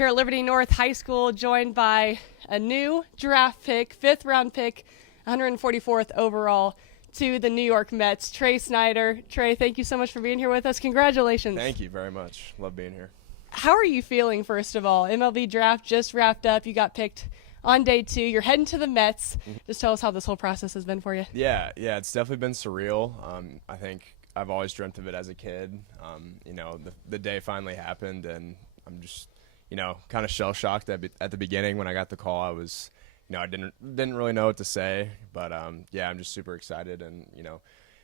Here at Liberty North High School, joined by a new draft pick, fifth-round pick, 144th overall to the New York Mets, Trey Snyder. Trey, thank you so much for being here with us. Congratulations. Thank you very much. Love being here. How are you feeling, first of all? MLB draft just wrapped up. You got picked on day 2. You're heading to the Mets. Just tell us how this whole process has been for you. Yeah, it's definitely been surreal. I think I've always dreamt of it as a kid. The day finally happened, and I'm just kind of shell-shocked at the beginning when I got the call. I was, I didn't really know what to say, but I'm just super excited and,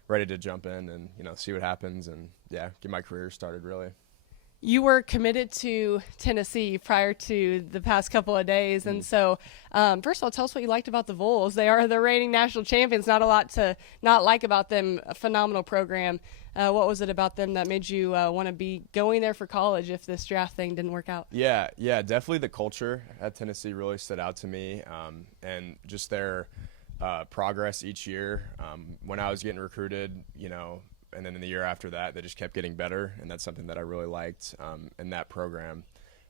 ready to jump in and, see what happens and, get my career started, really. You were committed to Tennessee prior to the past couple of days, and so first of all, tell us what you liked about the Vols. They are the reigning national champions. Not a lot to not like about them. A phenomenal program. What was it about them that made you want to be going there for college if this draft thing didn't work out? Yeah, definitely the culture at Tennessee really stood out to me, and just their progress each year. When I was getting recruited, and then in the year after that, they just kept getting better, and that's something that I really liked in that program.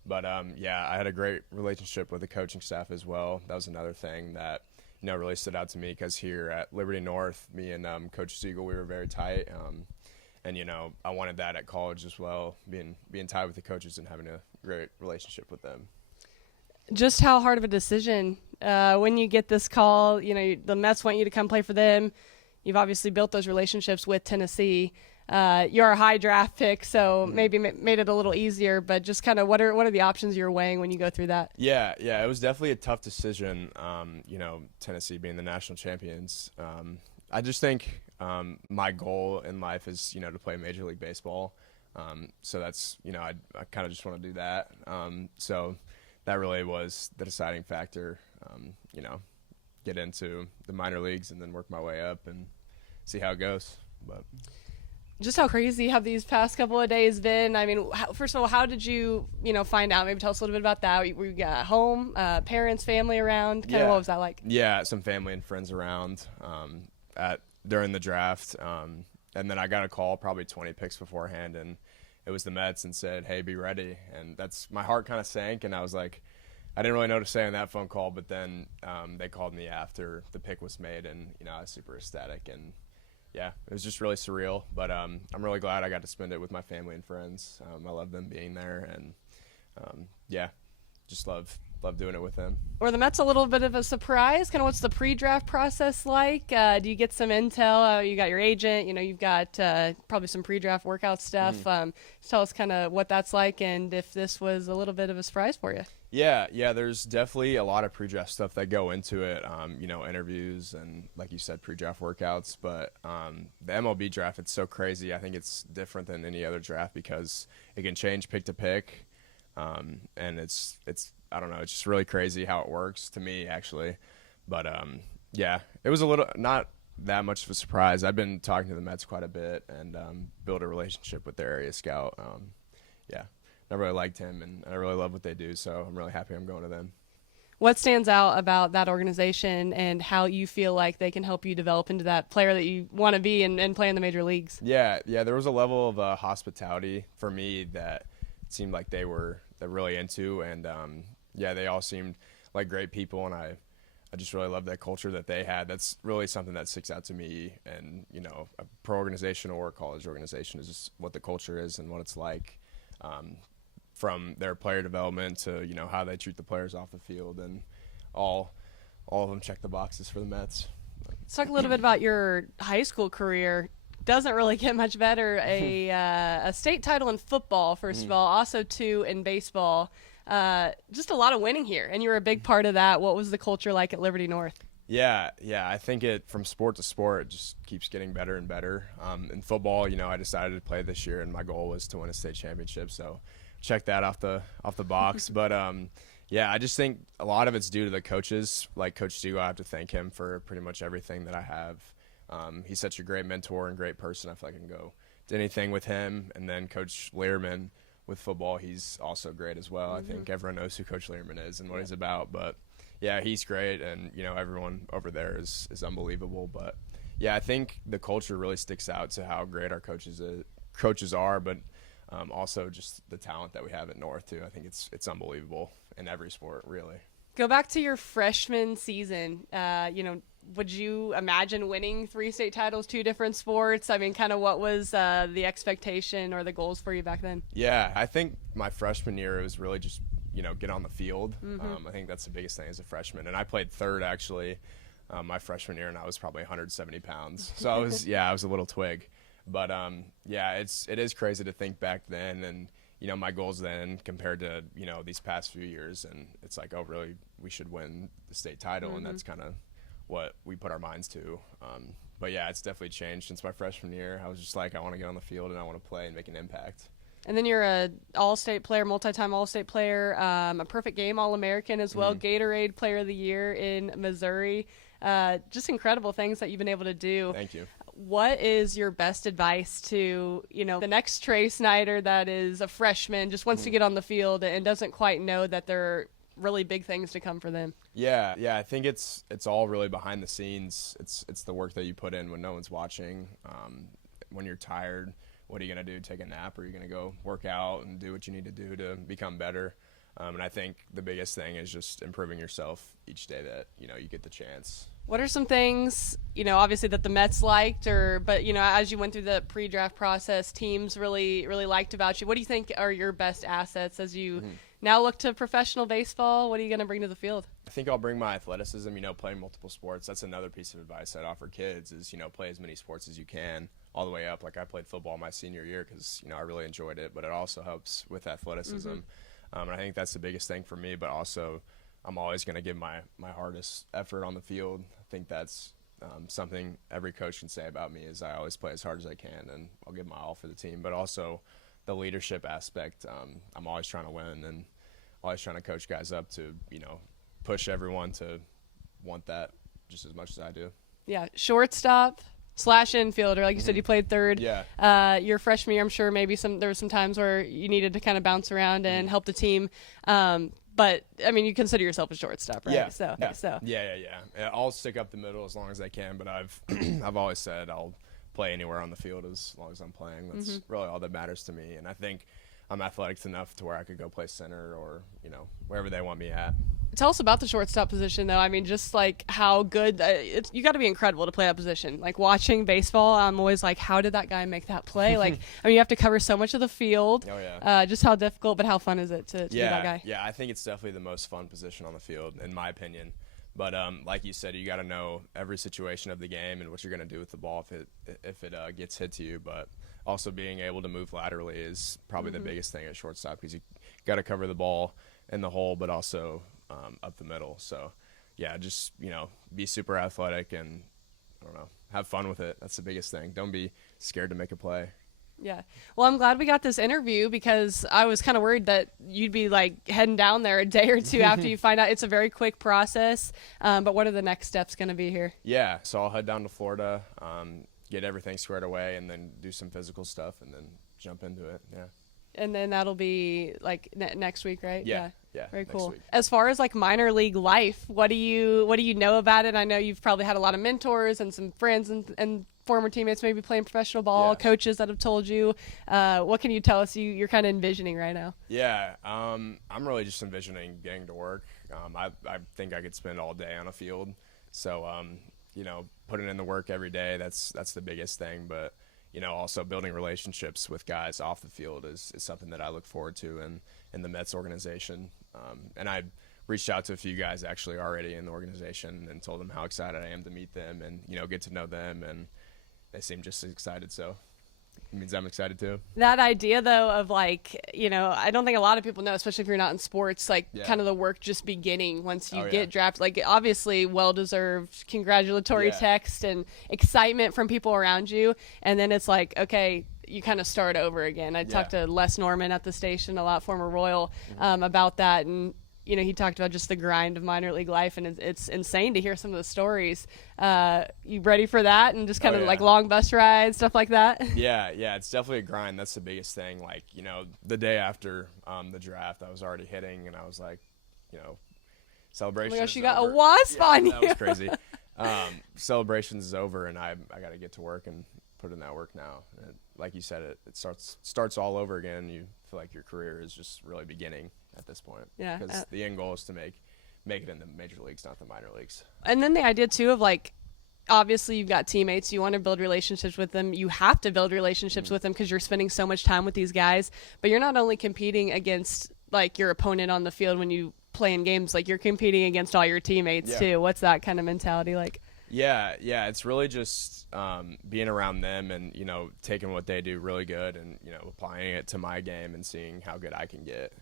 But, I had a great relationship with the coaching staff as well. That was another thing that, really stood out to me because here at Liberty North, me and Coach Siegel, we were very tight. And, I wanted that at college as well, being tight with the coaches and having a great relationship with them. Just how hard of a decision when you get this call, the Mets want you to come play for them. You've obviously built those relationships with Tennessee. You're a high draft pick, so maybe made it a little easier, but just kind of what are the options you're weighing when you go through that? Yeah, it was definitely a tough decision, Tennessee being the national champions. I just think my goal in life is, to play Major League Baseball. So that's, I kind of just want to do that. So that really was the deciding factor, get into the minor leagues and then work my way up and see how it goes. But just how crazy have these past couple of days been? I mean, first of all, how did you, find out? Maybe tell us a little bit about that. Were you at home, parents, family around? Kind of what was that like? Yeah, some family and friends around during the draft. And then I got a call probably 20 picks beforehand, and it was the Mets and said, hey, be ready. And that's my heart kind of sank, and I was like, I didn't really know what to say on that phone call, but then they called me after the pick was made, and, I was super ecstatic. And, it was just really surreal. But I'm really glad I got to spend it with my family and friends. I love them being there, and, just love doing it with them. Were the Mets a little bit of a surprise? Kind of what's the pre-draft process like? Do you get some intel? You got your agent, you've got probably some pre-draft workout stuff. Tell us kind of what that's like and if this was a little bit of a surprise for you. Yeah, there's definitely a lot of pre-draft stuff that go into it, interviews and, like you said, pre-draft workouts. But the MLB draft, it's so crazy. I think it's different than any other draft because it can change pick to pick. And it's I don't know, it's just really crazy how it works to me, actually. But, it was a little not that much of a surprise. I've been talking to the Mets quite a bit and built a relationship with their area scout. I really liked him, and I really love what they do, so I'm really happy I'm going to them. What stands out about that organization and how you feel like they can help you develop into that player that you want to be and play in the major leagues? Yeah, there was a level of hospitality for me that it seemed like they're really into, and they all seemed like great people, and I just really love that culture that they had. That's really something that sticks out to me, and a pro organization or a college organization is just what the culture is and what it's like. From their player development to, how they treat the players off the field, and all of them check the boxes for the Mets. Let's talk a little bit about your high school career. Doesn't really get much better. A state title in football, first of all, also 2 in baseball. Just a lot of winning here, and you were a big part of that. What was the culture like at Liberty North? Yeah, I think from sport to sport, it just keeps getting better and better. In football, I decided to play this year, and my goal was to win a state championship, so check that off the box. But I just think a lot of it's due to the coaches. Like Coach Siegel, I have to thank him for pretty much everything that I have. He's such a great mentor and great person. I feel like I can go to anything with him. And then Coach Lehrman with football, he's also great as well. I think everyone knows who Coach Lehrman is and what he's about. But he's great, and everyone over there is unbelievable. But I think the culture really sticks out to how great our coaches are. But Also just the talent that we have at North too. I think it's unbelievable in every sport, really. Go back to your freshman season. Would you imagine winning 3 state titles, 2 different sports? I mean, kind of what was the expectation or the goals for you back then? Yeah, I think my freshman year, it was really just, get on the field. I think that's the biggest thing as a freshman. And I played third, actually, my freshman year, and I was probably 170 pounds. So I was a little twig. But, it is crazy to think back then and, my goals then compared to, these past few years. And it's like, oh, really, we should win the state title. And that's kind of what we put our minds to. But yeah, it's definitely changed since my freshman year. I was just like, I want to get on the field and I want to play and make an impact. And then you're a all-state player, multi-time all-state player, a perfect game All-American as well, Gatorade Player of the Year in Missouri. Just incredible things that you've been able to do. Thank you. What is your best advice to, the next Trey Snyder that is a freshman, just wants to get on the field and doesn't quite know that there are really big things to come for them? Yeah, I think it's all really behind the scenes. It's the work that you put in when no one's watching. When you're tired, what are you going to do? Take a nap, or are you going to go work out and do what you need to do to become better? And I think the biggest thing is just improving yourself each day that, you get the chance. What are some things, obviously that the Mets liked, but, as you went through the pre-draft process, teams really, really liked about you? What do you think are your best assets as you now look to professional baseball? What are you going to bring to the field? I think I'll bring my athleticism, playing multiple sports. That's another piece of advice I'd offer kids is, play as many sports as you can all the way up. Like I played football my senior year because, I really enjoyed it, but it also helps with athleticism. And I think that's the biggest thing for me, but also I'm always going to give my hardest effort on the field. I think that's something every coach can say about me is I always play as hard as I can, and I'll give my all for the team. But also the leadership aspect, I'm always trying to win and always trying to coach guys up to, push everyone to want that just as much as I do. Yeah, shortstop / infielder. Like you said, you played third. Yeah. Your freshman year, I'm sure maybe there were some times where you needed to kind of bounce around and help the team. But I mean, you consider yourself a shortstop, right? Yeah. Yeah. I'll stick up the middle as long as I can, but I've always said I'll play anywhere on the field as long as I'm playing. That's really all that matters to me. And I think I'm athletic enough to where I could go play center or, wherever they want me at. Tell us about the shortstop position, though. I mean, just like how good you got to be incredible to play that position. Like watching baseball, I'm always like, how did that guy make that play? Like, I mean, you have to cover so much of the field. Oh, yeah. Just how difficult, but how fun is it to be that guy? Yeah, I think it's definitely the most fun position on the field, in my opinion. But like you said, you got to know every situation of the game and what you're going to do with the ball if it gets hit to you. But also being able to move laterally is probably the biggest thing at shortstop because you got to cover the ball in the hole, but also up the middle. So, yeah, just, be super athletic and, have fun with it. That's the biggest thing. Don't be scared to make a play. Yeah. Well, I'm glad we got this interview because I was kind of worried that you'd be like heading down there a day or two after you find out. It's a very quick process. But what are the next steps going to be here? Yeah. So I'll head down to Florida, get everything squared away, and then do some physical stuff and then jump into it. Yeah. And then that'll be like next week, right? Yeah. Very cool. Week. As far as like minor league life, what do you know about it? I know you've probably had a lot of mentors and some friends and former teammates maybe playing professional ball, coaches that have told you. What can you tell us you're kind of envisioning right now? Yeah, I'm really just envisioning getting to work. I think I could spend all day on a field. So, putting in the work every day, that's the biggest thing. But, also building relationships with guys off the field is something that I look forward to in the Mets organization. And I reached out to a few guys actually already in the organization and told them how excited I am to meet them and, get to know them. And they seem just as excited, so it means I'm excited too. That idea, though, of like, I don't think a lot of people know, especially if you're not in sports, like kind of the work just beginning once you get drafted. Like, obviously, well-deserved congratulatory text and excitement from people around you. And then it's like, okay, you kind of start over again. I talked to Les Norman at the station a lot, former Royal, about that. And, he talked about just the grind of minor league life, and it's insane to hear some of the stories. You ready for that? And just kind of like long bus rides, stuff like that? Yeah, it's definitely a grind. That's the biggest thing. Like, the day after the draft, I was already hitting, and I was like, celebration. Oh my gosh, you got a wasp on you. That was crazy. Celebrations is over, and I got to get to work and put in that work now. And like you said, it starts all over again. You feel like your career is just really beginning at this point. Yeah. Because the end goal is to make it in the major leagues, not the minor leagues. And then the idea too of like, obviously you've got teammates, you want to build relationships with them, you have to build relationships with them because you're spending so much time with these guys, but you're not only competing against like your opponent on the field when you play in games, like you're competing against all your teammates too. What's that kind of mentality like? Yeah, it's really just being around them and, you know, taking what they do really good and, you know, applying it to my game and seeing how good I can get.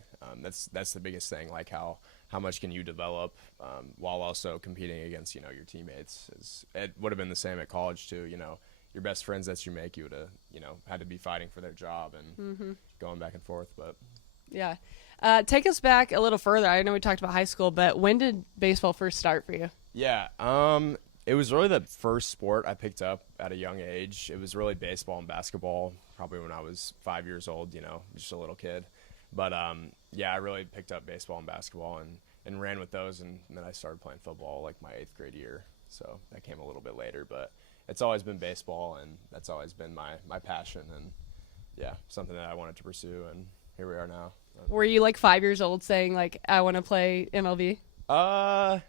That's the biggest thing, like how much can you develop while also competing against, you know, your teammates. It would have been the same at college too, you know, your best friends that you make, you would have, you know, had to be fighting for their job and going back and forth. But yeah. Take us back a little further. I know we talked about high school, but when did baseball first start for you? Yeah, it was really the first sport I picked up at a young age. It was really baseball and basketball, probably when I was 5 years old, you know, just a little kid. But, yeah, I really picked up baseball and basketball and ran with those, and then I started playing football like my 8th grade year. So that came a little bit later, but it's always been baseball, and that's always been my passion and, yeah, something that I wanted to pursue, and here we are now. Were you like 5 years old saying like, I want to play MLB? I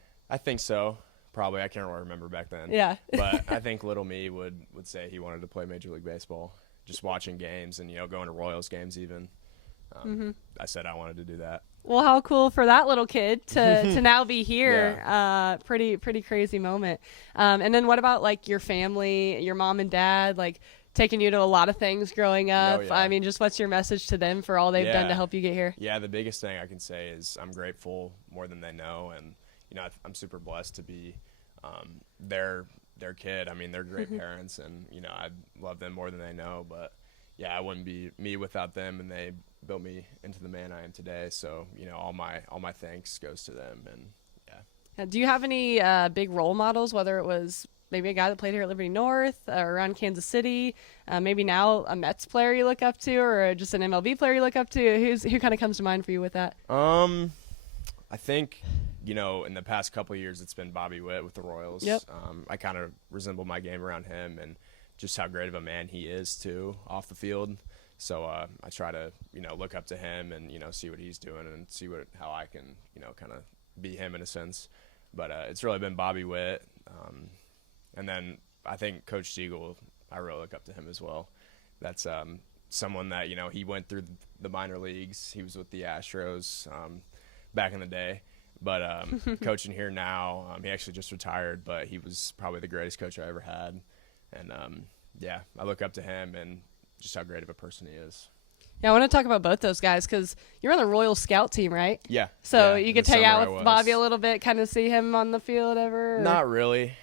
think so. Probably. I can't really remember back then. Yeah. But I think little me would say he wanted to play Major League Baseball. Just watching games and, you know, going to Royals games even. I said I wanted to do that. Well, how cool for that little kid to now be here. Yeah. Pretty crazy moment. And then what about like your family, your mom and dad, like taking you to a lot of things growing up? Oh, yeah. I mean, just what's your message to them for all they've done to help you get here? Yeah, the biggest thing I can say is I'm grateful more than they know. And, you know, I'm super blessed to be their kid. I mean, they're great parents, and, you know, I love them more than they know. But, yeah, I wouldn't be me without them, and they built me into the man I am today. So, you know, all my thanks goes to them. And, yeah. Do you have any big role models, whether it was maybe a guy that played here at Liberty North or around Kansas City, maybe now a Mets player you look up to, or just an MLB player you look up to? Who kind of comes to mind for you with that? I think, you know, in the past couple of years, it's been Bobby Witt with the Royals. Yep. I kind of resemble my game around him and just how great of a man he is, too, off the field. So I try to, you know, look up to him and, you know, see what he's doing and see how I can, you know, kind of be him in a sense. But it's really been Bobby Witt. And then I think Coach Siegel, I really look up to him as well. That's someone that, you know, he went through the minor leagues. He was with the Astros back in the day. But coaching here now, he actually just retired, but he was probably the greatest coach I ever had. And, yeah, I look up to him and just how great of a person he is. Yeah, I want to talk about both those guys because you're on the Royal Scout team, right? Yeah. So you could hang out with Bobby a little bit, kind of see him on the field ever? Or? Not really.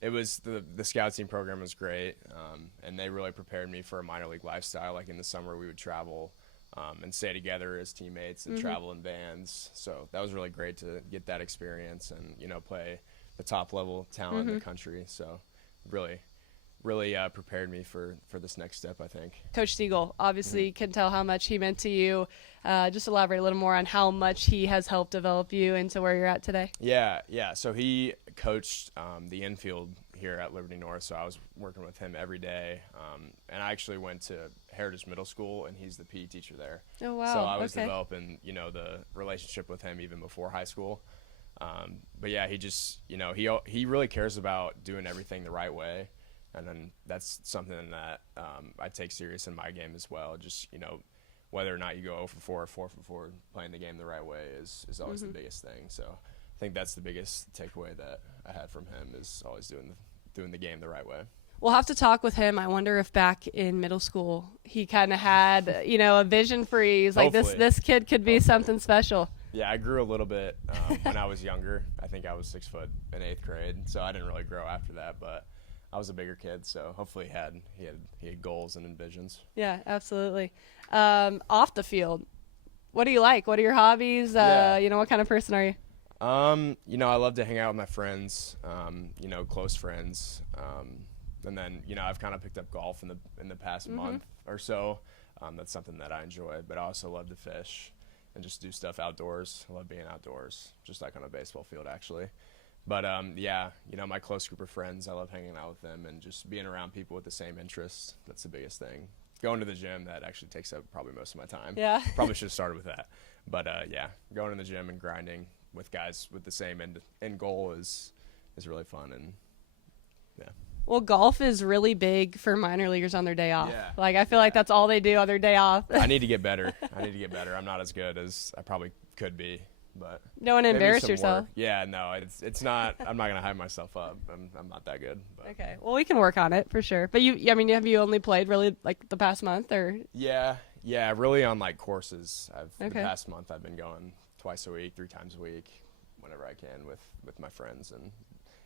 It was the scout team program was great, and they really prepared me for a minor league lifestyle. Like in the summer, we would travel and stay together as teammates and travel in bands. So that was really great to get that experience and, you know, play the top level talent in the country. So really prepared me for this next step, I think. Coach Siegel, obviously can tell how much he meant to you. Just elaborate a little more on how much he has helped develop you into where you're at today. Yeah. So he coached the infield here at Liberty North, so I was working with him every day. And I actually went to Heritage Middle School, and he's the PE teacher there. Oh, wow. So I was developing, you know, the relationship with him even before high school. But, yeah, he just, you know, he really cares about doing everything the right way. And then that's something that I take serious in my game as well. Just, you know, whether or not you go 0 for 4 or 4 for 4, playing the game the right way is always the biggest thing. So I think that's the biggest takeaway that I had from him is always doing the game the right way. We'll have to talk with him. I wonder if back in middle school he kind of had, you know, a vision for you. He's like, this kid could be something special. Yeah, I grew a little bit when I was younger. I think I was 6 foot in 8th grade, so I didn't really grow after that, but I was a bigger kid, so hopefully he had goals and visions. Yeah, absolutely. Off the field, what do you like? What are your hobbies? You know, what kind of person are you? You know, I love to hang out with my friends, you know, close friends. And then, you know, I've kind of picked up golf in the past month or so. That's something that I enjoy, but I also love to fish and just do stuff outdoors. I love being outdoors, just like on a baseball field, actually. But yeah, my close group of friends, I love hanging out with them and just being around people with the same interests. That's the biggest thing. Going to the gym, that actually takes up probably most of my time. Yeah. Probably should have started with that. But yeah, going to the gym and grinding with guys with the same end goal is really fun. And yeah. Well, golf is really big for minor leaguers on their day off. Yeah. Like, I feel like that's all they do on their day off. I need to get better. I'm not as good as I probably could be. But don't want to maybe embarrass some yourself. work. Yeah, no, it's not. I'm not gonna hype myself up. I'm not that good. But. Okay, well, we can work on it for sure. But have you only played really like the past month or? Yeah, really on like courses. The Okay. past month I've been going twice a week, 3 times a week, whenever I can with my friends, and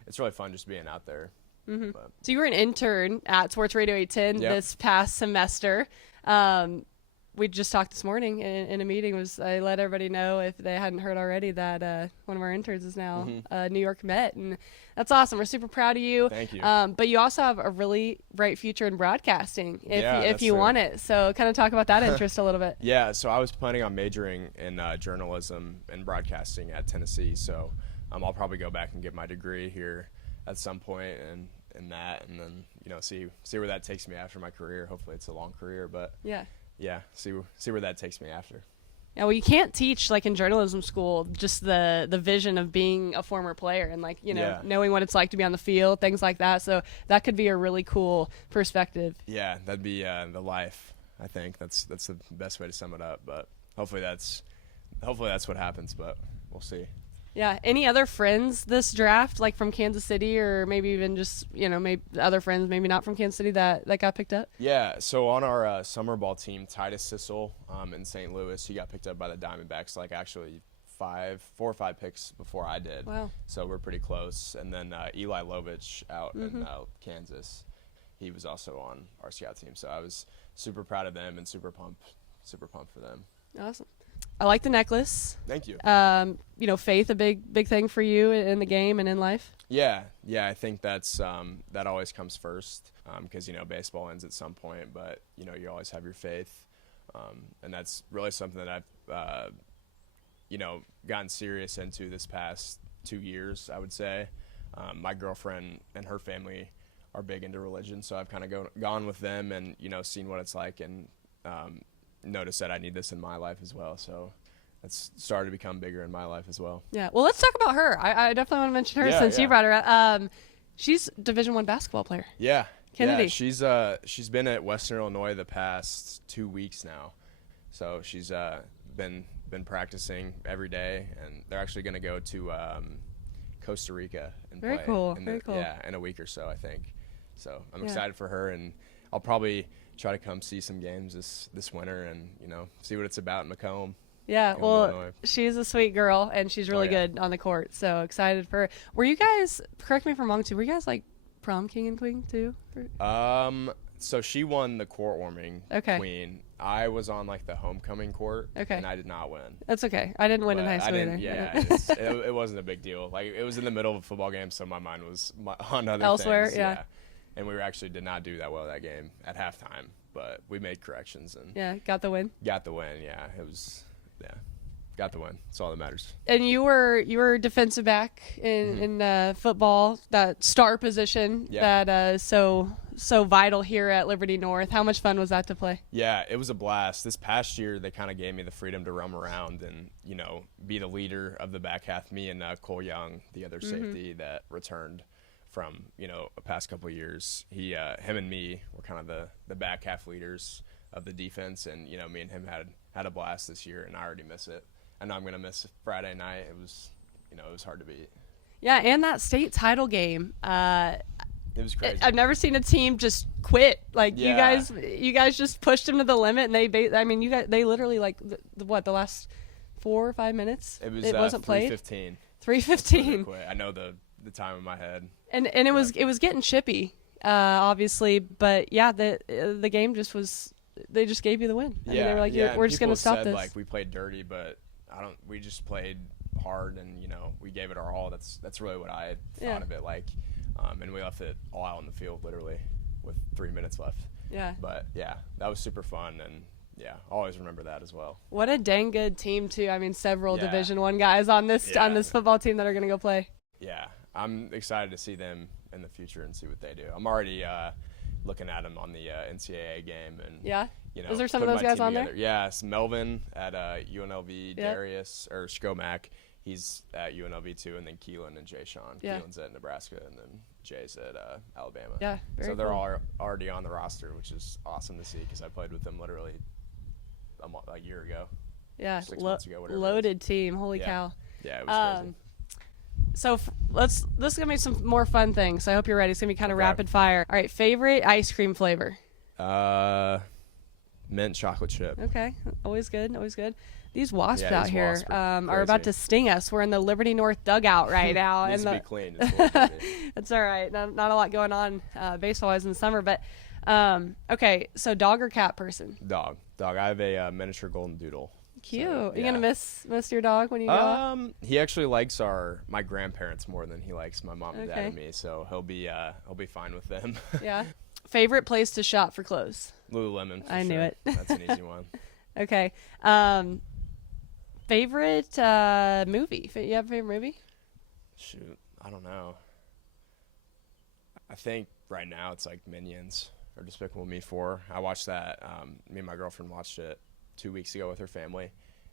it's really fun just being out there. Mm-hmm. But, So you were an intern at Sports Radio 810 Yep. this past semester. We just talked this morning in a meeting. I let everybody know, if they hadn't heard already, that one of our interns is now New York Met, and that's awesome. We're super proud of you. Thank you. But you also have a really bright future in broadcasting if that's you true. want it. So kind of talk about that interest a little bit. Yeah, so I was planning on majoring in journalism and broadcasting at Tennessee. So I'll probably go back and get my degree here at some point and that, and then see where that takes me after my career. Hopefully it's a long career, but yeah, see where that takes me after. Yeah, well, you can't teach like in journalism school just the vision of being a former player and knowing what it's like to be on the field, things like that. So that could be a really cool perspective. Yeah, that'd be the life. I think that's the best way to sum it up. But hopefully that's what happens. But we'll see. Yeah. Any other friends this draft, like from Kansas City, or maybe even just maybe other friends, maybe not from Kansas City, that got picked up? Yeah. So on our summer ball team, Titus Sissel in St. Louis, he got picked up by the Diamondbacks. Like actually 4 or 5 picks before I did. Wow. So we're pretty close. And then Eli Lovich out in Kansas, he was also on our scout team. So I was super proud of them and super pumped for them. Awesome. I like the necklace. Thank you. Faith, a big thing for you in the game and in life. Yeah. I think that's that always comes first because baseball ends at some point, but you always have your faith, and that's really something that I've gotten serious into this past 2 years. I would say my girlfriend and her family are big into religion, so I've kind of gone with them and seen what it's like and noticed that I need this in my life as well. So that's started to become bigger in my life as well. Yeah. Well, let's talk about her. I definitely want to mention her since you brought her up. She's Division I basketball player. Yeah. Kennedy. Yeah, she's been at Western Illinois the past 2 weeks now. So she's been practicing every day, and they're actually going to go to Costa Rica and Very play. cool. Very cool. Yeah, in a week or so, I think. So I'm excited for her, and I'll probably try to come see some games this winter and see what it's about in Macomb. Yeah, well, Illinois. she's a sweet girl and she's really good on the court. So excited for her. Were you guys? Correct me if I'm wrong too. Were you guys like prom king and queen too? So she won the court warming Okay. queen. I was on like the homecoming court. Okay. And I did not win. That's okay. I didn't win in But high school either. Yeah, it wasn't a big deal. Like it was in the middle of a football game, so my mind was on other Elsewhere, things. yeah. And we actually did not do that well that game at halftime, but we made corrections and Yeah, got the win. got the win. Yeah, got the win. That's all that matters. And you were defensive back in football, that star position that is so vital here at Liberty North. How much fun was that to play? Yeah, it was a blast. This past year, they kind of gave me the freedom to roam around and be the leader of the back half. Me and Cole Young, the other safety that returned from a past couple of years. Him and me were kind of the back half leaders of the defense, and me and him had a blast this year, and I already miss it. I know I'm gonna miss Friday night. It was hard to beat. Yeah, and that state title game. It was crazy. I've never seen a team just quit. Like you guys just pushed them to the limit, and they literally like the last 4 or 5 minutes. It wasn't played. 3:15. 3:15. I know the time in my head. And it was getting chippy, obviously, but yeah, the game just was. They just gave you the win. I mean, they were like, we're just gonna stop this. Like we played dirty, but we just played hard, and we gave it our all. That's really what I thought of it like, and we left it all out on the field literally with 3 minutes left. Yeah. But yeah, that was super fun, and yeah, I'll always remember that as well. What a dang good team too. I mean, several Division I guys on this football team that are gonna go play. Yeah, I'm excited to see them in the future and see what they do. I'm already looking at them on the NCAA game, and Yeah. you know, Is there some of putting those my guys team on together. there? Yeah, it's Melvin at UNLV, Darius or Shkomack. He's at UNLV too, and then Keelan and Jay Sean. Yeah. Keelan's at Nebraska, and then Jay's at Alabama. Yeah, very so they're cool. all already on the roster, which is awesome to see because I played with them literally a year ago. Yeah, 6 months ago, whatever it is. loaded team. Holy Yeah. cow. Yeah, it was crazy. So this is gonna be some more fun things. I hope you're ready. It's gonna be kind of Okay. rapid fire. All right, favorite ice cream flavor. Mint chocolate chip. Okay, always good, always good. These wasps Yeah, out these here wasps are are about crazy. to sting us. We're in the Liberty North dugout right now. Needs and to be clean. It's a little dirty. It's all right. Not a lot going on baseball-wise in the summer, but okay. So dog or cat person? Dog. I have a miniature golden doodle. Cute. So, You gonna miss your dog when you go? He actually likes my grandparents more than he likes my mom and dad Okay. and me, so he'll be fine with them. Yeah. Favorite place to shop for clothes? Lululemon. For I knew sure. it. That's an easy one. Okay. Favorite movie? You have a favorite movie? Shoot, I don't know. I think right now it's like Minions or Despicable Me 4. I watched that. Me and my girlfriend watched it 2 weeks ago with her family,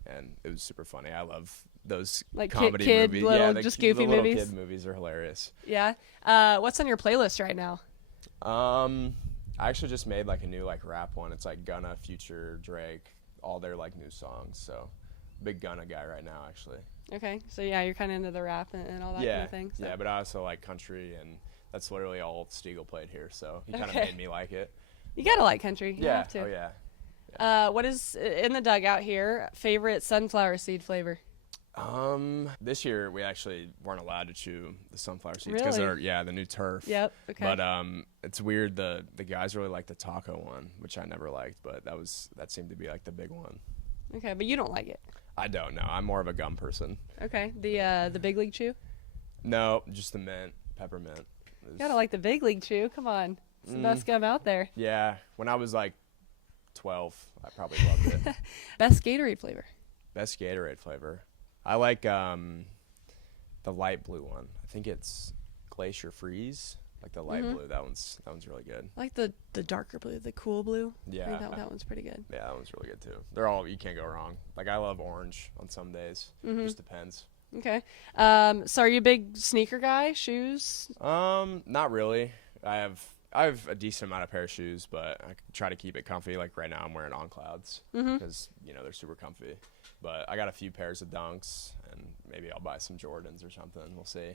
and it was super funny. I love those Like comedy kid movies. little, Yeah, just the goofy little movies? kid movies are hilarious. Yeah. What's on your playlist right now? I actually just made like a new like rap one. It's like Gunna, Future, Drake, all their like new songs. So big Gunna guy right now actually. Okay. So yeah, you're kind of into the rap and all that kind of thing. So. Yeah, but I also like country, and that's literally all Stiegel played here. So he kind of Okay. made me like it. You gotta like country. You Yeah. have to. Oh yeah. What is in the dugout here? Favorite sunflower seed flavor? This year we actually weren't allowed to chew the sunflower seeds because Really? they're the new turf. Yep. Okay. But it's weird. The guys really like the taco one, which I never liked, but that seemed to be like the big one. Okay, but you don't like it. I don't know. I'm more of a gum person. Okay. The big league chew. No, just the mint, peppermint. You gotta like the big league chew. Come on, it's the best gum out there. Yeah, when I was like 12, I probably loved it. Best Gatorade flavor. Best Gatorade flavor. I like the light blue one. I think it's Glacier Freeze. Like the light blue. That one's really good. I like the darker blue, the cool blue. I Yeah. think that one's pretty good. Yeah, that one's really good too. They're all, you can't go wrong. Like I love orange on some days. Just depends. Okay. So are you a big sneaker guy? Shoes? Not really. I have a decent amount of pair of shoes, but I try to keep it comfy. Like right now I'm wearing On Clouds because they're super comfy. But I got a few pairs of Dunks, and maybe I'll buy some Jordans or something. We'll see.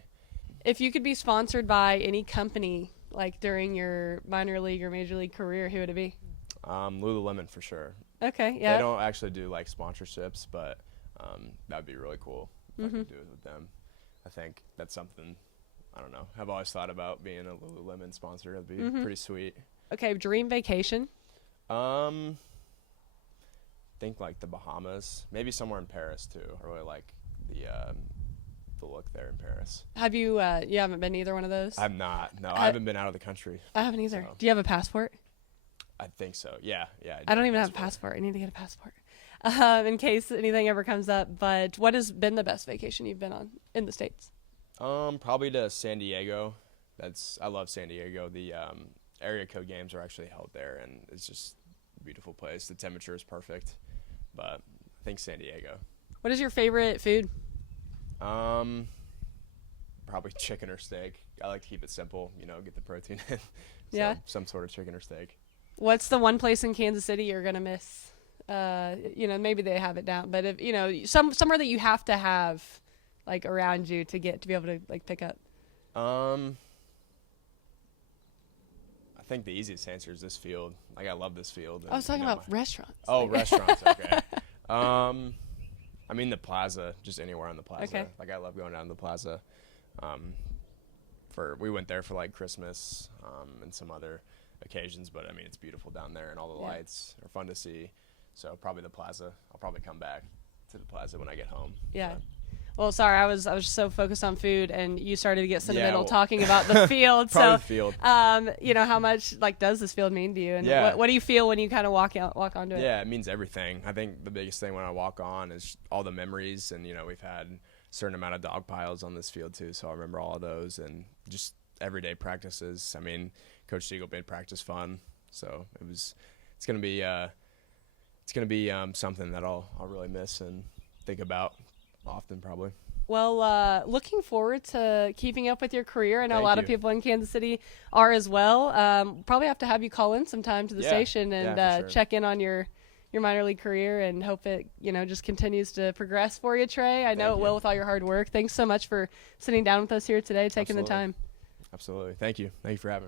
If you could be sponsored by any company, like during your minor league or major league career, who would it be? Lululemon for sure. Okay. Yeah. They don't actually do like sponsorships, but that'd be really cool if I could do it with them. I think that's something, I don't know, I've always thought about being a Lululemon sponsor. That'd be pretty sweet. Okay. Dream vacation. Think like the Bahamas, maybe somewhere in Paris too. I really like the look there in Paris. Have you? You haven't been to either one of those? I'm not. No, I haven't been out of the country. I haven't either. So. Do you have a passport? I think so. Yeah. I don't even have a passport. I need to get a passport in case anything ever comes up. But what has been the best vacation you've been on in the States? Probably to San Diego. I love San Diego. The area code games are actually held there, and it's just a beautiful place. The temperature is perfect, but I think San Diego. What is your favorite food? Probably chicken or steak. I like to keep it simple, get the protein in. So Yeah. some sort of chicken or steak. What's the one place in Kansas City you're gonna miss? Maybe they have it down, but if somewhere that you have to have, like around you to be able to like pick up. I think the easiest answer is this field. Like I love this field. I was talking about restaurants. Oh, restaurants. Okay. I mean the plaza, just anywhere on the plaza. Okay. Like I love going down to the plaza. We went there for like Christmas and some other occasions, but I mean it's beautiful down there, and all the lights are fun to see. So probably the plaza. I'll probably come back to the plaza when I get home. Yeah. But Well, sorry, I was so focused on food, and you started to get sentimental well- talking about the field. Probably So, the field. how much does this field mean to you, and Yeah. what do you feel when you kind of walk onto it? Yeah, it means everything. I think the biggest thing when I walk on is all the memories, and we've had certain amount of dog piles on this field too. So I remember all of those and just everyday practices. I mean, Coach Siegel made practice fun. So it's going to be something that I'll really miss and think about often probably. Well, looking forward to keeping up with your career. I know a Thank lot of you. people in Kansas City are as well. Probably have to have you call in sometime to the Yeah. station Yeah, and for sure. check in on your minor league career and hope it, just continues to progress for you, Trey. I know Thank it you. will with all your hard work. Thanks so much for sitting down with us here today, taking the Absolutely. time. Absolutely. Thank you. Thank you for having me.